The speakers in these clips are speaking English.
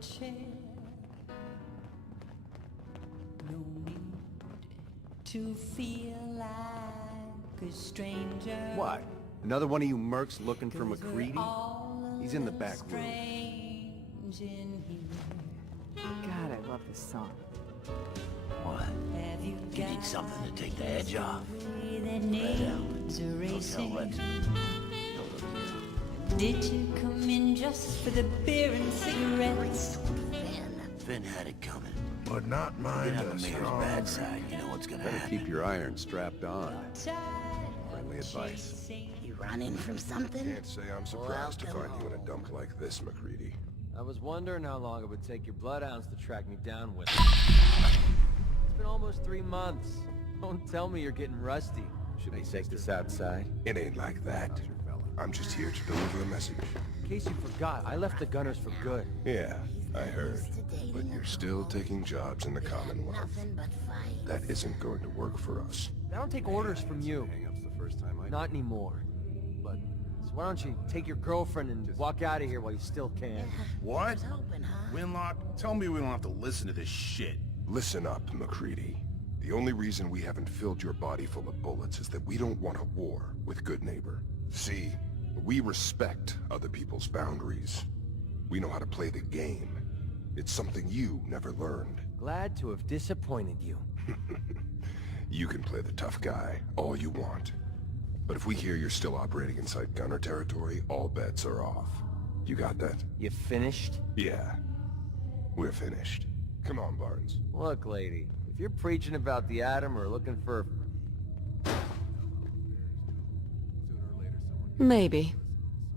chair. No need to feel like a stranger. What? Another one of you mercs looking for Macready? He's in the back room. God, I love this song. What? You need something to take the edge off? Did you come in just for the beer and cigarettes? Finn had it coming. But not mine. You have a mayor's bad side, you know what's gonna Better happen. keep your iron strapped on. Friendly advice. You running from something? Can't say I'm surprised to find you in a dump like this, Macready. I was wondering how long it would take your bloodhounds to track me down with. It's been almost 3 months. Don't tell me you're getting rusty. Should we take this outside? It ain't like that. I'm just here to deliver a message. In case you forgot, I left the Gunners for good. Yeah, I heard. But you're still taking jobs in the Commonwealth. Nothing but fight. That isn't going to work for us. I don't take orders from you. Hang-ups the first time I... Not anymore. But, so why don't you take your girlfriend and walk out of here while you still can? What? Hoping, huh? Winlock, tell me we don't have to listen to this shit. Listen up, Macready. The only reason we haven't filled your body full of bullets is that we don't want a war with Good Neighbor. See, we respect other people's boundaries. We know how to play the game. It's something you never learned. Glad to have disappointed you. You can play the tough guy all you want. But if we hear you're still operating inside Gunner territory, all bets are off. You got that? You finished? Yeah. We're finished. Come on, Barnes. Look, lady, if you're preaching about the atom or looking for... Maybe.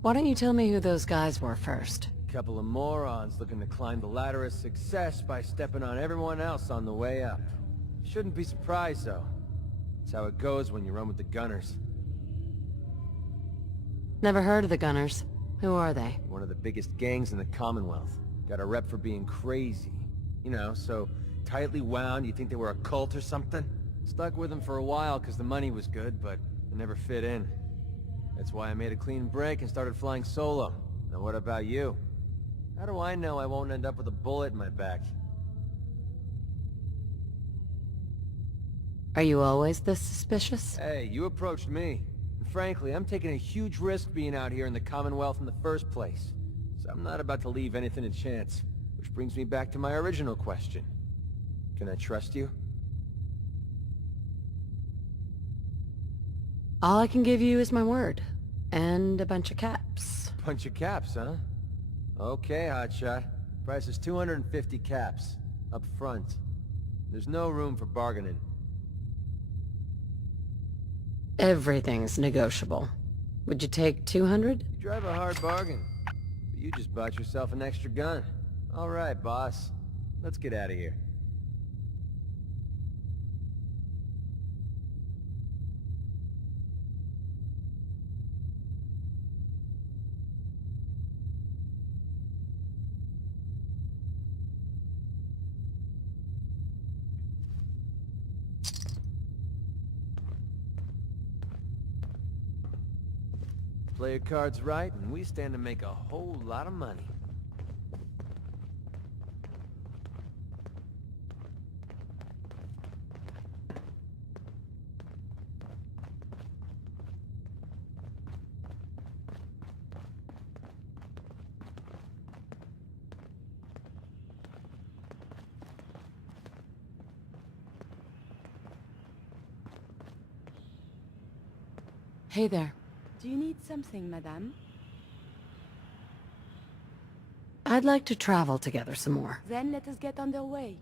Why don't you tell me who those guys were first? a couple of morons looking to climb the ladder of success by stepping on everyone else on the way up. Shouldn't be surprised, though. That's how it goes when you run with the Gunners. Never heard of the Gunners. Who are they? One of the biggest gangs in the Commonwealth. Got a rep for being crazy. You know, so tightly wound you think they were a cult or something? Stuck with them for a while because the money was good, but it never fit in. That's why I made a clean break and started flying solo. Now what about you? How do I know I won't end up with a bullet in my back? Are you always this suspicious? Hey, you approached me. And frankly, I'm taking a huge risk being out here in the Commonwealth in the first place. So I'm not about to leave anything to chance. Which brings me back to my original question. Can I trust you? All I can give you is my word. And a bunch of caps. Bunch of caps, huh? Okay, hotshot. Price is 250 caps. Up front. There's no room for bargaining. Everything's negotiable. Would you take 200? You drive a hard bargain. But you just bought yourself an extra gun. All right, boss. Let's get out of here. Play your cards right, and we stand to make a whole lot of money. Hey there. Do you need something, madame? I'd like to travel together some more. Then let us get underway.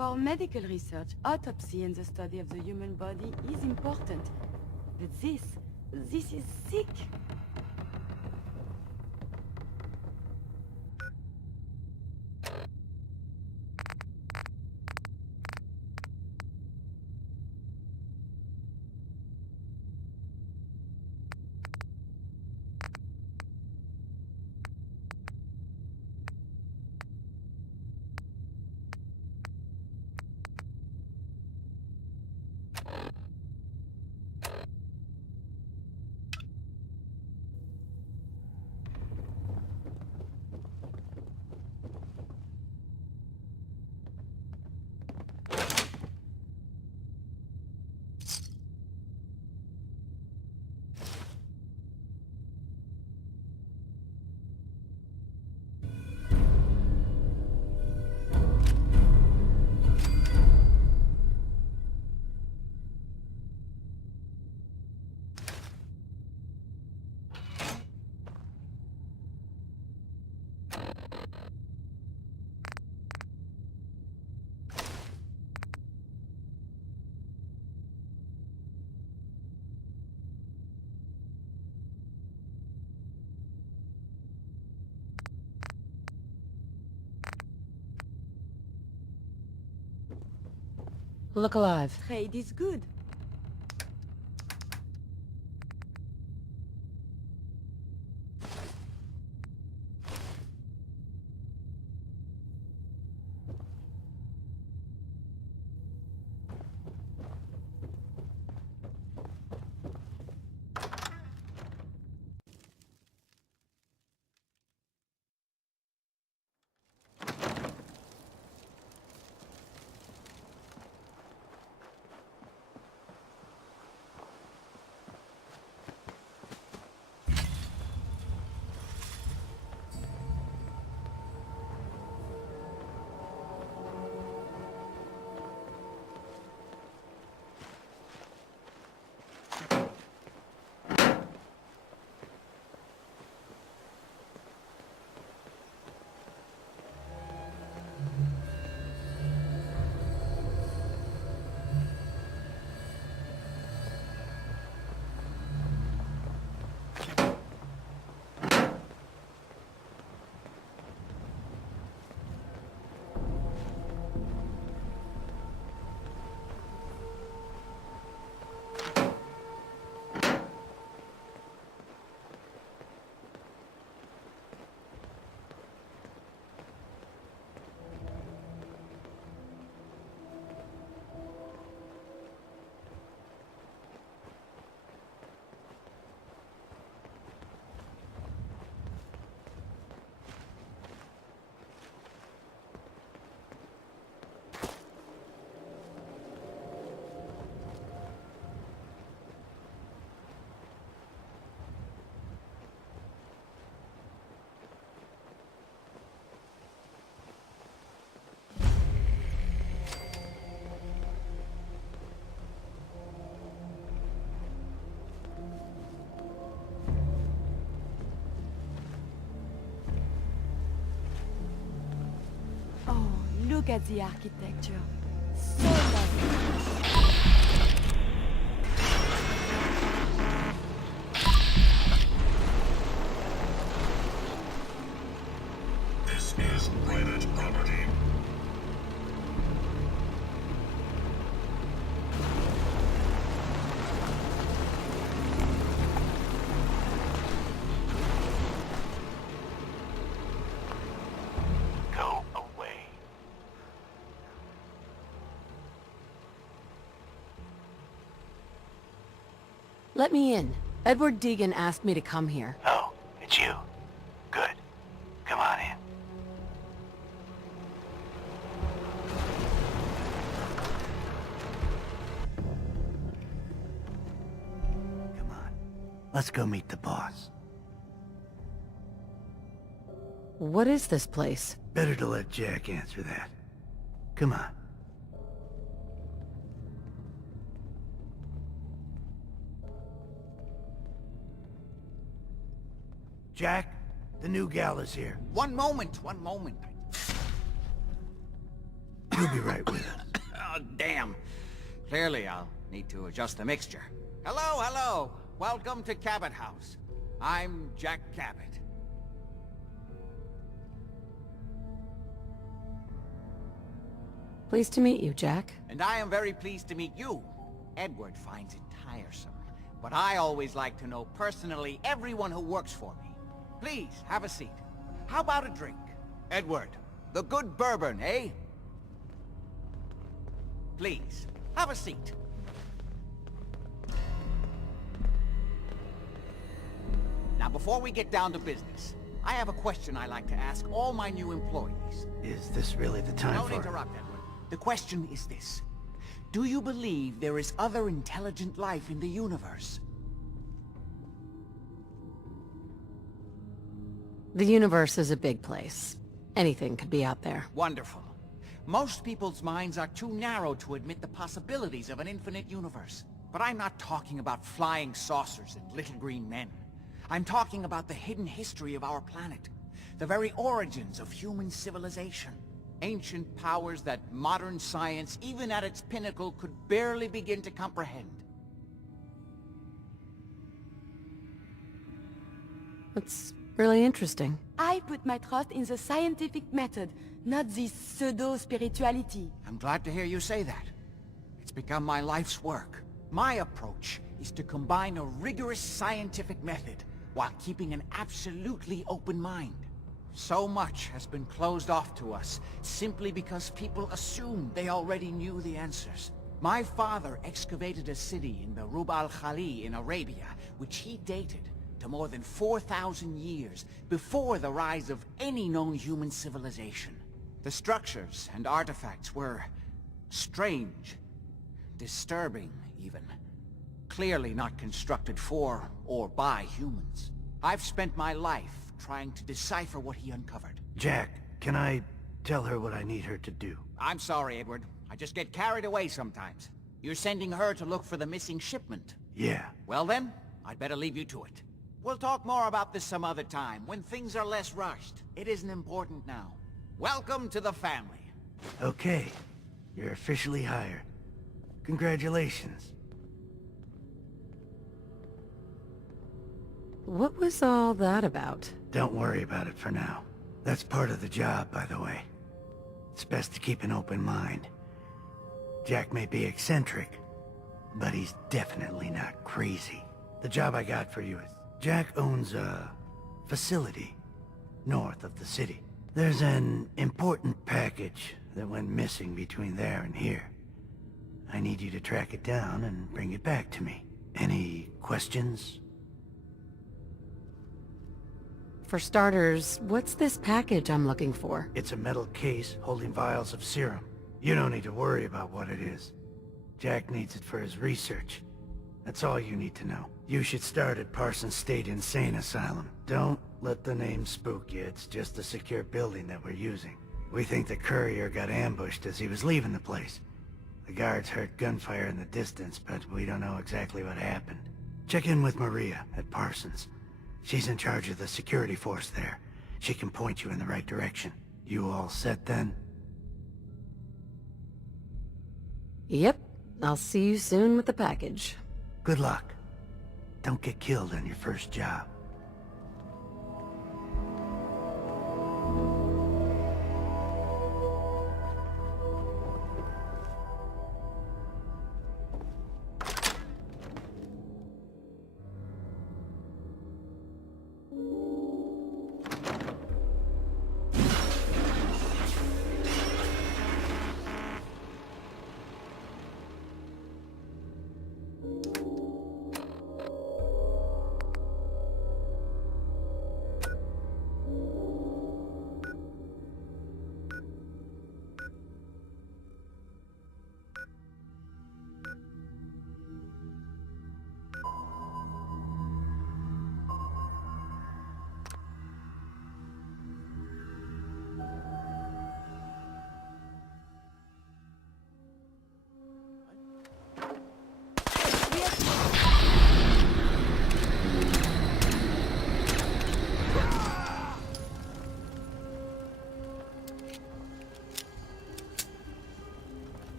For medical research, autopsy and the study of the human body is important. But this is sick. Look alive. Trade is good. Look at the architecture. So lovely. This is private property. Go away. Let me in. Edward Deegan asked me to come here. Oh, it's you. Good. Come on in. Come on. Let's go meet the boss. What is this place? Better to let Jack answer that. Come on. Jack, the new gal is here. One moment, one moment. She'll be right with us. Oh, damn. Clearly, I'll need to adjust the mixture. Hello, hello. Welcome to Cabot House. I'm Jack Cabot. Pleased to meet you, Jack. And I am very pleased to meet you. Edward finds it tiresome, but I always like to know personally everyone who works for me. Please, have a seat. How about a drink? Edward, the good bourbon, eh? Please, have a seat. Now, before we get down to business, I have a question I like to ask all my new employees. Is this really the time Don't for it? interrupt, Edward. The question is this. Do you believe there is other intelligent life in the universe? The universe is a big place. Anything could be out there. Wonderful. Most people's minds are too narrow to admit the possibilities of an infinite universe. But I'm not talking about flying saucers and little green men. I'm talking about the hidden history of our planet. The very origins of human civilization. Ancient powers that modern science, even at its pinnacle, could barely begin to comprehend. That's really interesting. I put my trust in the scientific method, not this pseudo-spirituality. I'm glad to hear you say that. It's become my life's work. My approach is to combine a rigorous scientific method while keeping an absolutely open mind. So much has been closed off to us simply because people assumed they already knew the answers. My father excavated a city in the Rub al-Khali in Arabia, which he dated to more than 4,000 years before the rise of any known human civilization. The structures and artifacts were strange, disturbing even. Clearly not constructed for or by humans. I've spent my life trying to decipher what he uncovered. Jack, can I tell her what I need her to do? I'm sorry, Edward. I just get carried away sometimes. You're sending her to look for the missing shipment. Yeah. Well then, I'd better leave you to it. We'll talk more about this some other time, when things are less rushed. It isn't important now. Welcome to the family. Okay. You're officially hired. Congratulations. What was all that about? Don't worry about it for now. That's part of the job, by the way. It's best to keep an open mind. Jack may be eccentric, but he's definitely not crazy. The job I got for you is... Jack owns a facility north of the city. There's an important package that went missing between there and here. I need you to track it down and bring it back to me. Any questions? For starters, what's this package I'm looking for? It's a metal case holding vials of serum. You don't need to worry about what it is. Jack needs it for his research. That's all you need to know. You should start at Parsons State Insane Asylum. Don't let the name spook you. It's just a secure building that we're using. We think the courier got ambushed as he was leaving the place. The guards heard gunfire in the distance, but we don't know exactly what happened. Check in with Maria at Parsons. She's in charge of the security force there. She can point you in the right direction. You all set then? Yep. I'll see you soon with the package. Good luck. Don't get killed on your first job.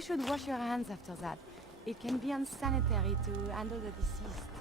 You should wash your hands after that. It can be unsanitary to handle the deceased.